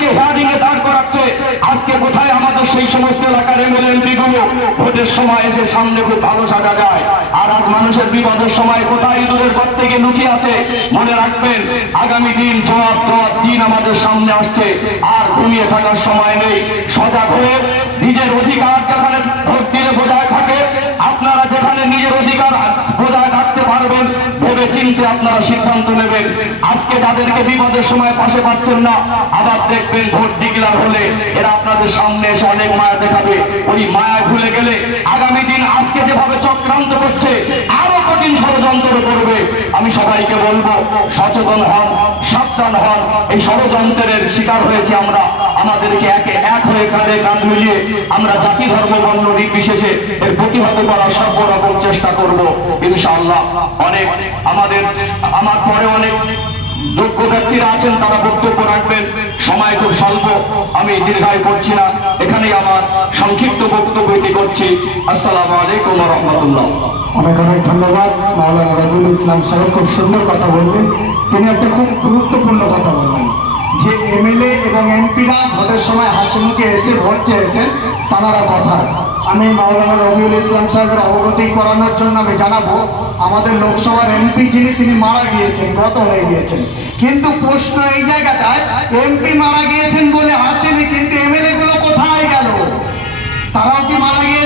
আজকে হেয়ারিং এ দাঁড় করাচ্ছে। আজকে কোথায় আমাদের সেই সমস্ত এলাকার এমএলএ এমপি গুলো ভোটের সময় এসে সামনে খুব ভালো সাজা যায়, আর আজ মানুষের বিপদের সময় কোথায় ইঁদুরের ঘর থেকে লুকিয়ে আছে। মনে রাখবেন, আগামী দিন জবাব দেওয়ার দিন আমাদের সামনে আসছে, আর ঘুমিয়ে থাকার সময় নেই। সজাগ হয়ে নিজের অধিকার যেখানে ভোট দিলে বোঝায় থাকে, আপনারা যেখানে নিজের অধিকার বোঝায় রাখতে পারবেন ভেবে চিন্তে আপনারা সিদ্ধান্ত নেবেন। আজকে যাদেরকে বিপদের সময় পাশে পাচ্ছেন না, আবার দেখবেন ভোট ডিক্লার হলে এরা আপনাদের সামনে এসে অনেক মায়া দেখাবে। ওই মায়া ভুলে গেলে আগামী দিন আজকে যেভাবে চক্রান্ত করছে আরো কঠিন ষড়যন্ত্র করবে। আমি সবাইকে বলবো, সচেতন হন, সাবধান হন। এই ষড়যন্ত্রের শিকার হয়েছে আমরা। আমাদেরকে একে এক হয়ে কাঁধে কাঁধ মিলিয়ে আমরা জাতি ধর্ম বর্ণ নির্বিশেষে এর প্রতিহত করার সর্বরকম চেষ্টা করব ইনশাআল্লাহ। অনেক আমার পরে অনেক যোগ্য ব্যক্তিরা আছেন, তারা বক্তব্য রাখবেন। সময় খুব স্বল্প, আমি দীর্ঘায়ু করছি না, এখানেই আমার সংক্ষিপ্ত বক্তব্য এটি করছি। আসসালামু আলাইকুম ওয়া রাহমাতুল্লাহ। অনেক অনেক ধন্যবাদ মাওলানা রবিউল ইসলাম সাহেব, খুব সুন্দর কথা বললেন। তিনি একটা খুব গুরুত্বপূর্ণ কথা বললেন যে এমএলএ এবং এমপিরা ভোটের সময় হাসি মুখে এসে ভোট চেয়েছেন, তারা কথা। আমি মাওলানা রবিউল ইসলাম সাহেবের অবগতি করানোর জন্য আমি জানাবো, আমাদের লোকসভার এমপি যিনি, তিনি মারা গিয়েছেন, গত হয়ে গিয়েছেন। কিন্তু প্রশ্ন এই জায়গাটায়, এমপি মারা গিয়েছেন বলে হাসেনি, কিন্তু এমএলএ গুলো কোথায় গেল? তারাও কি মারা গিয়েছে?